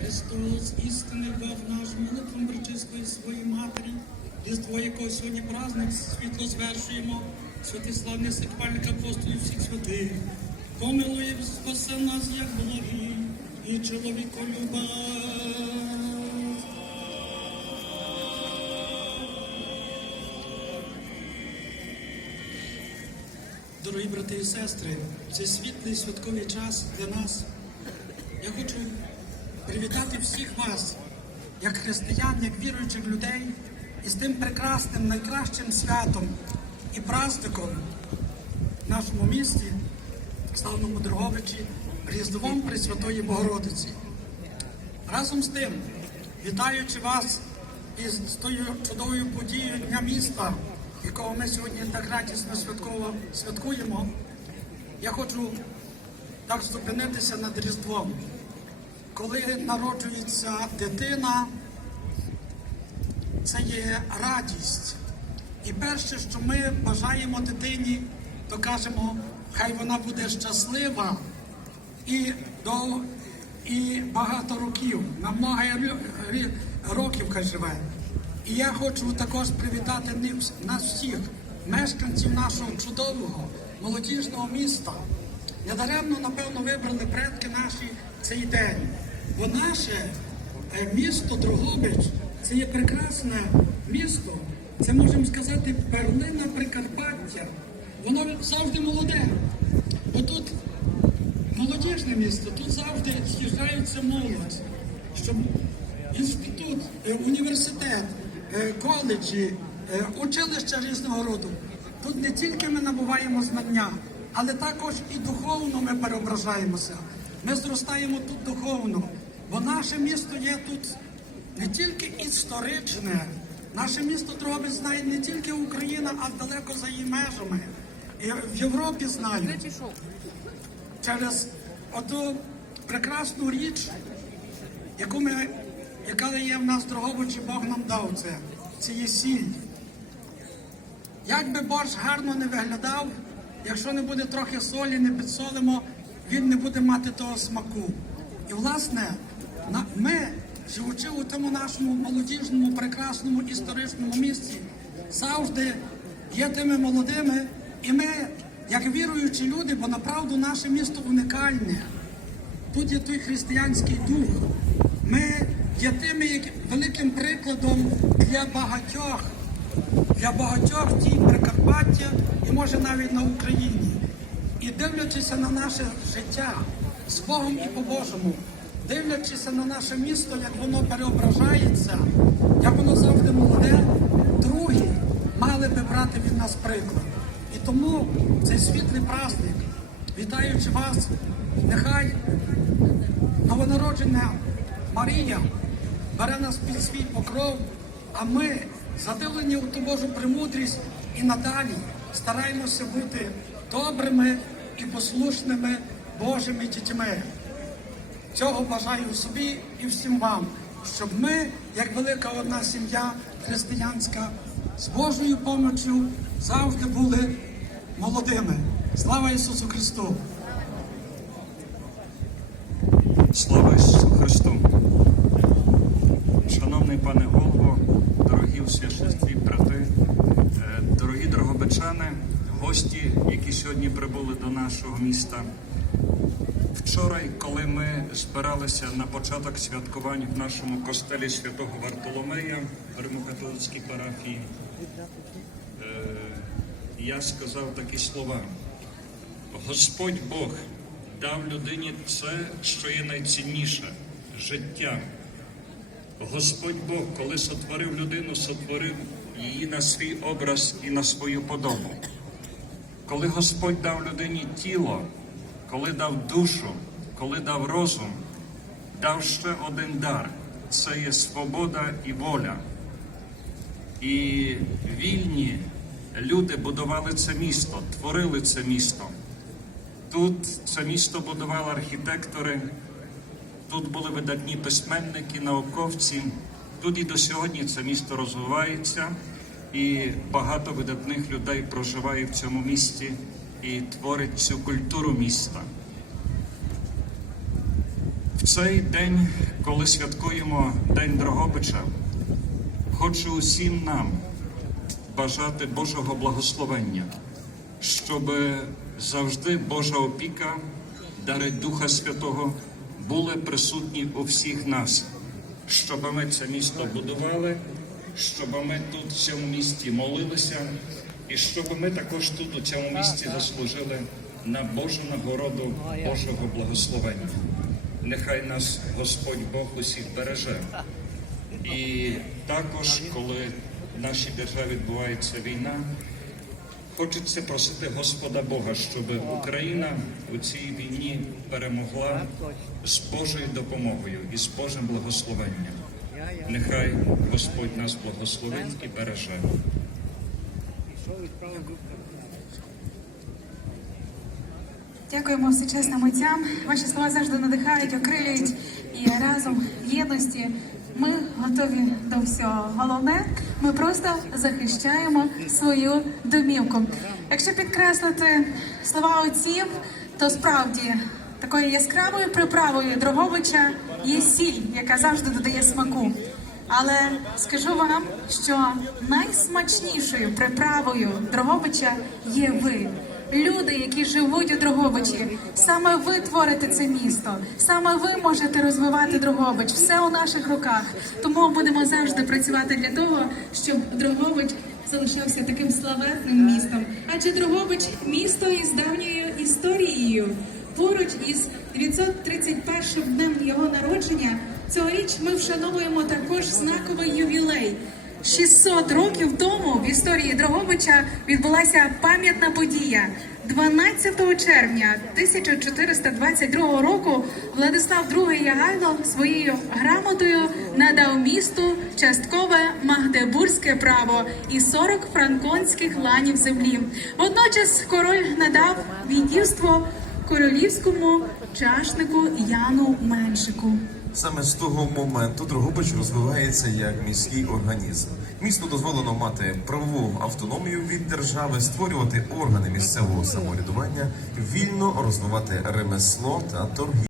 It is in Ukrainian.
Христос, істинний Бог наш, молитвом причистої своєї матері, Різдво, якого сьогодні праздник, світло звершуємо, святий славний сиквальник апостолів всіх святих, помилує спасе нас, як благий, і чоловіколюба. Дорогі брати і сестри, цей світлий святковий час для нас я хочу привітати всіх вас, як християн, як віруючих людей, із тим прекрасним, найкращим святом і праздником в нашому місті, славному Дрогобичі, Різдвом Пресвятої Богородиці. Разом з тим, вітаючи вас із тою чудовою подією Дня міста, якого ми сьогодні так радісно святково святкуємо, я хочу так зупинитися над Різдвом. Коли народжується дитина, це є радість. І перше, що ми бажаємо дитині, то кажемо, хай вона буде щаслива і, до, і багато років, на рі- років хай живе. І я хочу також привітати нас всіх, мешканців нашого чудового молодіжного міста. Недаремно, напевно, вибрали предки наші цей день. Бо наше е, місто Дрогобич це є прекрасне місто. Це можемо сказати перлина Прикарпаття. Воно завжди молоде. Бо тут молодіжне місто, тут завжди з'їжджаються молодь. Щоб інститут, е, університет, коледжі, е, училища різного роду. Тут не тільки ми набуваємо знання, але також і духовно ми переображаємося. Ми зростаємо тут духовно, бо наше місто є тут не тільки історичне, наше місто Дрогобич знає не тільки Україна, а далеко за її межами. І в Європі знають через оту прекрасну річ, яку ми, яка є в нас Дрогобичі, Бог нам дав це. Це є сіль. Як би борщ гарно не виглядав, якщо не буде трохи солі, не підсолимо, він не буде мати того смаку. І власне, ми, живучи у тому нашому молодіжному, прекрасному історичному місці, завжди є тими молодими, і ми, як віруючі люди, бо направду наше місто унікальне. Тут є той християнський дух. Ми є тими великим прикладом для багатьох, для багатьох в тій Прикарпаття і може навіть на Україні. І дивлячися на наше життя з Богом і по-божому, дивлячися на наше місто, як воно переображається, як воно завжди молоде, другі мали би брати від нас приклад. І тому цей світлий праздник, вітаючи вас, нехай новонароджена Марія бере нас під свій покров, а ми, задивлені у ту Божу премудрість і надалі стараємося бути добрими і послушними Божими дітьми. Цього бажаю собі і всім вам, щоб ми, як велика одна сім'я християнська, з Божою помочю завжди були молодими. Слава Ісусу Христу! Слава Ісусу Христу! Шановний пане голово, дорогі у священстві брати, е, дорогі дрогобичани, гості, які сьогодні прибули до нашого міста. Вчора, коли ми збиралися на початок святкувань в нашому костелі святого Вартоломея в Римокатолицькій парафії, е, я сказав такі слова. Господь Бог дав людині це, що є найцінніше життя. Господь Бог, коли сотворив людину, сотворив її на свій образ і на свою подобу. Коли Господь дав людині тіло, коли дав душу, коли дав розум, дав ще один дар це є свобода і воля. І вільні люди будували це місто, творили це місто. Тут це місто будували архітектори, Тут були видатні письменники, науковці. Тут і до сьогодні це місто розвивається, і багато видатних людей проживає в цьому місті і творить цю культуру міста. В цей день, коли святкуємо День Дрогобича, хочу усім нам бажати Божого благословення, щоб завжди Божа опіка, дари Духа Святого були присутні у всіх нас, щоб ми це місто будували, щоб ми тут в цьому місті молилися, і щоб ми також тут у цьому місті заслужили на Божу нагороду Божого благословення. Нехай нас Господь Бог усіх береже. І також, коли в нашій державі відбувається війна, хочеться просити Господа Бога, щоб Україна у цій війні перемогла з Божою допомогою і з Божим благословенням. Нехай Господь нас благословить і береже. Дякуємо всечесним отцям. Ваші слова завжди надихають, окрилюють і разом в єдності. Ми готові до всього. Головне, ми просто захищаємо свою домівку. Якщо підкреслити слова отців, то справді такою яскравою приправою Дроговича є сіль, яка завжди додає смаку. Але скажу вам, що найсмачнішою приправою Дрогобича є ви. Люди, які живуть у Дрогобичі, саме ви творите це місто, саме ви можете розвивати Дрогобич. Все у наших руках. Тому будемо завжди працювати для того, щоб Дрогобич залишався таким славетним містом. Адже Дрогобич місто із давньою історією. Поруч із 931 днем його народження цьогоріч ми вшановуємо також знаковий ювілей. 600 років тому в історії Дрогобича відбулася пам'ятна подія. 12 червня 1422 року Владислав II Ягайло своєю грамотою надав місту часткове магдебурзьке право і 40 франконських ланів землі. Водночас король надав віддівство королівському чашнику Яну Меншику. Саме з того моменту Дрогобич розвивається як міський організм. Місту дозволено мати правову автономію від держави, створювати органи місцевого самоврядування, вільно розвивати ремесло та торгівлю.